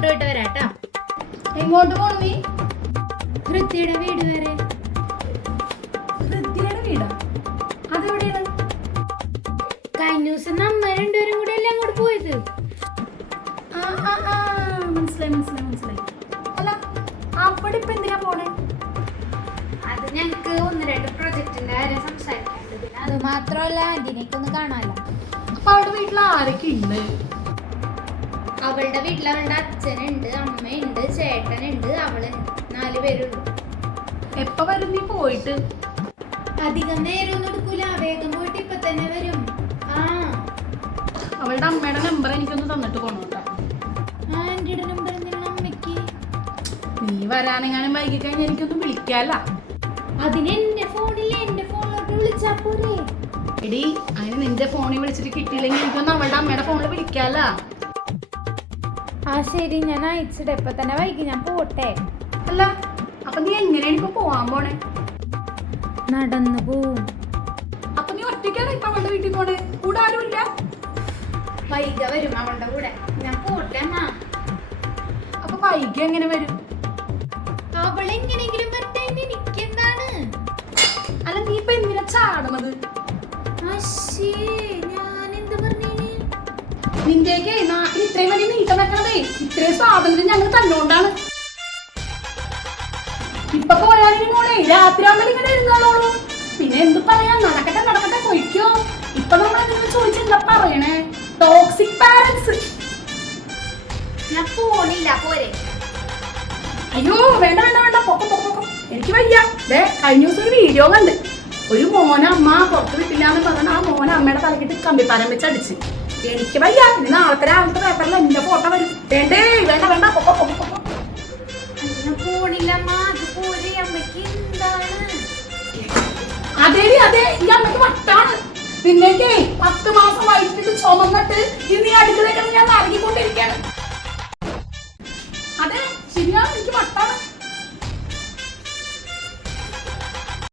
Photo ഇട്ട് വരാട്ടാ. എങ്ങോട്ട് പോണു നീ? ഹൃദ്യയുടെ വീട് വരെ. ഹൃദ്യയുടെ വീടാ? അതെവിടെയാണ്? കഴിഞ്ഞ ദിവസം നമ്മ രണ്ടുപേരും കൂടെ എല്ലാം അങ്ങോട്ട് പോയത്. മനസ്സിലായി. അല്ല, അവിടെ ഇപ്പൊ എന്തിനാ പോണേ? അത് ഞങ്ങക്ക് 1-2 പ്രൊജക്ടിന്റെ കാര്യം സംസാരിക്കേണ്ടത്. അത് മാത്രമല്ല ആന്റിനെയൊക്കെ ഒന്ന് കാണാലോ. അപ്പൊ അവളുടെ വീട്ടിൽ ആരൊക്കെ ഉണ്ട്? അവളുടെ വീട്ടിൽ അവളുടെ അച്ഛനുണ്ട്, അമ്മയുണ്ട്, ചേട്ടനുണ്ട്, അവളുണ്ട്. 4 പേരുണ്ട്. എപ്പ വരും നീ പോയിട്ട്? അധികം നേരമൊന്നും എടുക്കൂല, വേഗം പോയിട്ട് ഇപ്പൊ തന്നെ വരും. അവളുടെ അമ്മയുടെ നമ്പർ എനിക്കൊന്ന് തന്നിട്ട് പോണോട്ടാ. ആന്റിയുടെ നമ്പർ എന്തിനാണ് അമ്മയ്ക്ക്? നീ വരാനെങ്ങാനും വൈകി കഴിഞ്ഞാൽ എനിക്കൊന്നും വിളിക്കാല്ല. അതിന് എന്റെ ഫോണിലെ എന്റെ ഫോണിലോട്ട് വിളിച്ചാ പോരെ? എടി, അതിന് നിന്റെ ഫോണിൽ വിളിച്ചിട്ട് കിട്ടിയില്ലെങ്കിൽ എനിക്കൊന്ന് അവളുടെ അമ്മയുടെ ഫോണിൽ വിളിക്കാല്ല. ശരി, ഞാൻ അയച്ചിട്ട് ഇപ്പൊ തന്നെ വൈകി ഞാൻ പോട്ടെ. അല്ല, അപ്പൊ നീ എങ്ങനെയാണ് ഇപ്പൊ പോവാൻ പോണേ? നടന്നു പോവും. അപ്പൊ നീ ഒറ്റയ്ക്കാണ് ഇപ്പൊ അവളുടെ വീട്ടിൽ പോണേ? കൂടെ ആരുമില്ല? വൈക വരും അവളുടെ കൂടെ. ഞാൻ പോട്ടെ അമ്മ. അപ്പൊ വൈകി എങ്ങനെ വരും? അവളെങ്ങനെങ്കിലും വരട്ടെ, എനിക്കെന്താണ്? അല്ല, നീ ഇപ്പൊ എന്തിനാ ചാടണത്? ഞാൻ എന്ത് പറഞ്ഞേ? നിന്റെയൊക്കെ നാട്ടിൽ ഇത്രയും വലിയ നീട്ടം വെക്കണതേ ഇത്രയും സ്വാതന്ത്ര്യം ഞങ്ങൾ തന്നോണ്ടാണ്. ഇപ്പൊ പോയാലും മോളെ രാത്രി ആകുമ്പോൾ ഇങ്ങനെ ഇരുന്നോളൂ. പിന്നെ എന്ത് പറയാ, നടക്കട്ടെ പൊയ്ക്കോ. ഇപ്പൊ നമ്മളെന്തെങ്കിലും ചോദിച്ചെന്താ പറയണേ? Toxic parents. ഞാൻ പോണില്ല, പോരെ? അയ്യോ, വേണ്ട, എനിക്ക് വയ്യ. കഴിഞ്ഞ ദിവസം ഒരു വീഡിയോ കണ്ട്, ഒരു മോനെ അമ്മ പുറത്ത് വിട്ടില്ല എന്ന് പറഞ്ഞാൽ ആ മോനെ അമ്മയുടെ തലക്കിട്ട് കമ്പിപ്പാരം വെച്ച് അടിച്ച്. എനിക്ക് വയ്യ. ഇനി നാളത്തെ രാവിലത്തെ പേപ്പറിൽ എന്റെ ഫോട്ടോ വരും. വേണ്ട. ഞാൻ പോണില്ല അമ്മ, അത് പോരെ. അമ്മയ്ക്ക് എന്താണ്? അതെ, ഈ അമ്മയ്ക്ക് വട്ടാണ്. നിന്നേക്കേ 10 മാസം വയറ്റിട്ട് ചുമന്നിട്ട് ഇന്ന് ഈ അടുക്കളയൊക്കെ ഞാൻ നടങ്ങിക്കൊണ്ടിരിക്കാണ്. അതെ, ശരിയാണ്, എനിക്ക് വട്ടാണ്.